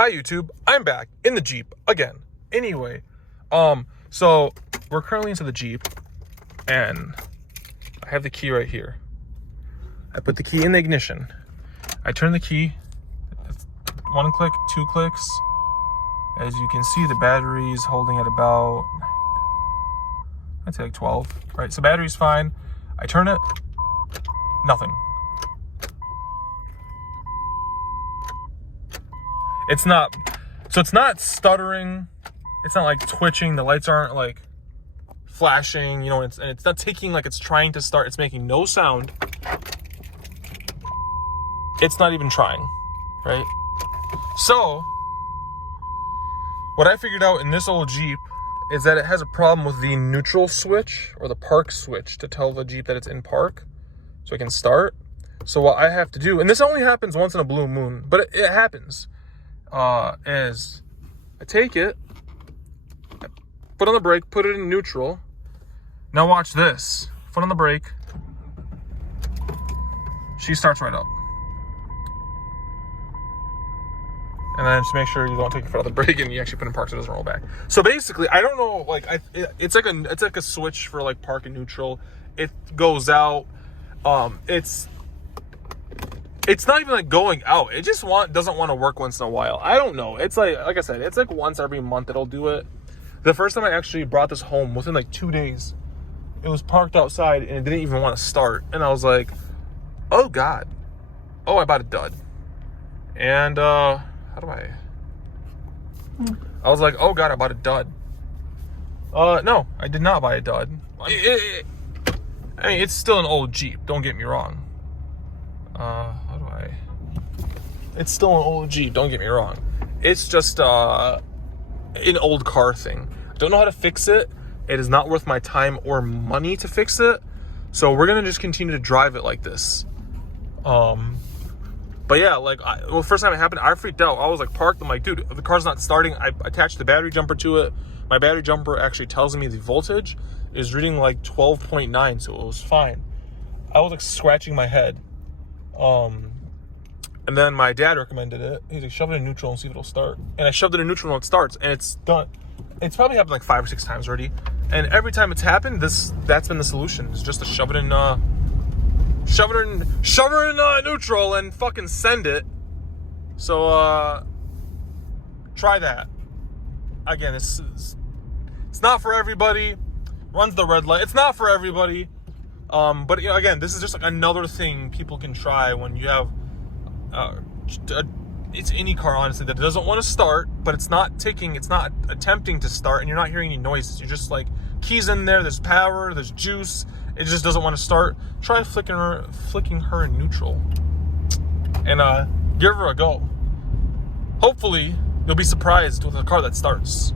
Hi YouTube, I'm back in the Jeep again. Anyway, so we're currently into the Jeep and I have the key right here. I put the key in the ignition. I turn the key, it's 1 click, 2 clicks. As you can see, the battery is holding at about, I'd say like 12, right? So battery's fine. I turn it, nothing. It's not stuttering. It's not like twitching. The lights aren't like flashing, you know, and it's not taking like it's trying to start. It's making no sound. It's not even trying, right? So, what I figured out in this old Jeep is that it has a problem with the neutral switch or the park switch to tell the Jeep that it's in park so it can start. So what I have to do, and this only happens once in a blue moon, but it happens, is I take it, put on the brake, put it in neutral. Now watch this. Foot on the brake. She starts right up. And then just make sure you don't take your foot off the brake and you actually put in park so it doesn't roll back. So basically, I don't know, like it's like a switch for like park and neutral. It goes out. It's not even like going out. It just doesn't want to work once in a while. I don't know. It's like I said, it's like once every month it'll do it. The first time I actually brought this home, within like 2 days, it was parked outside and it didn't even want to start. And I was like, oh God. Oh, I bought a dud. And how do I was like, oh God, I bought a dud. No, I did not buy a dud. I mean, it's still an old Jeep, don't get me wrong. It's still an old Jeep, don't get me wrong. It's just an old car thing. I don't know how to fix it. It is not worth my time or money to fix it. So we're gonna just continue to drive it like this. But yeah, like, the first time it happened, I freaked out. I was like parked, I'm like, dude, the car's not starting. I attached the battery jumper to it. My battery jumper actually tells me the voltage is reading like 12.9, so it was fine. I was like scratching my head. And then my dad recommended it. He's like, shove it in neutral and see if it'll start. And I shoved it in neutral and it starts, and it's done. It's probably happened like 5 or 6 times already. And every time it's happened, that's been the solution. It's just to shove it in neutral and fucking send it. So try that. Again, it's not for everybody. Runs the red light. It's not for everybody. But you know, again, this is just like another thing people can try when you have it's any car, honestly, that doesn't want to start, but it's not attempting to start, and you're not hearing any noises. You're just like, keys in there's power, there's juice, it just doesn't want to start. Try flicking her in neutral and give her a go. Hopefully you'll be surprised with a car that starts.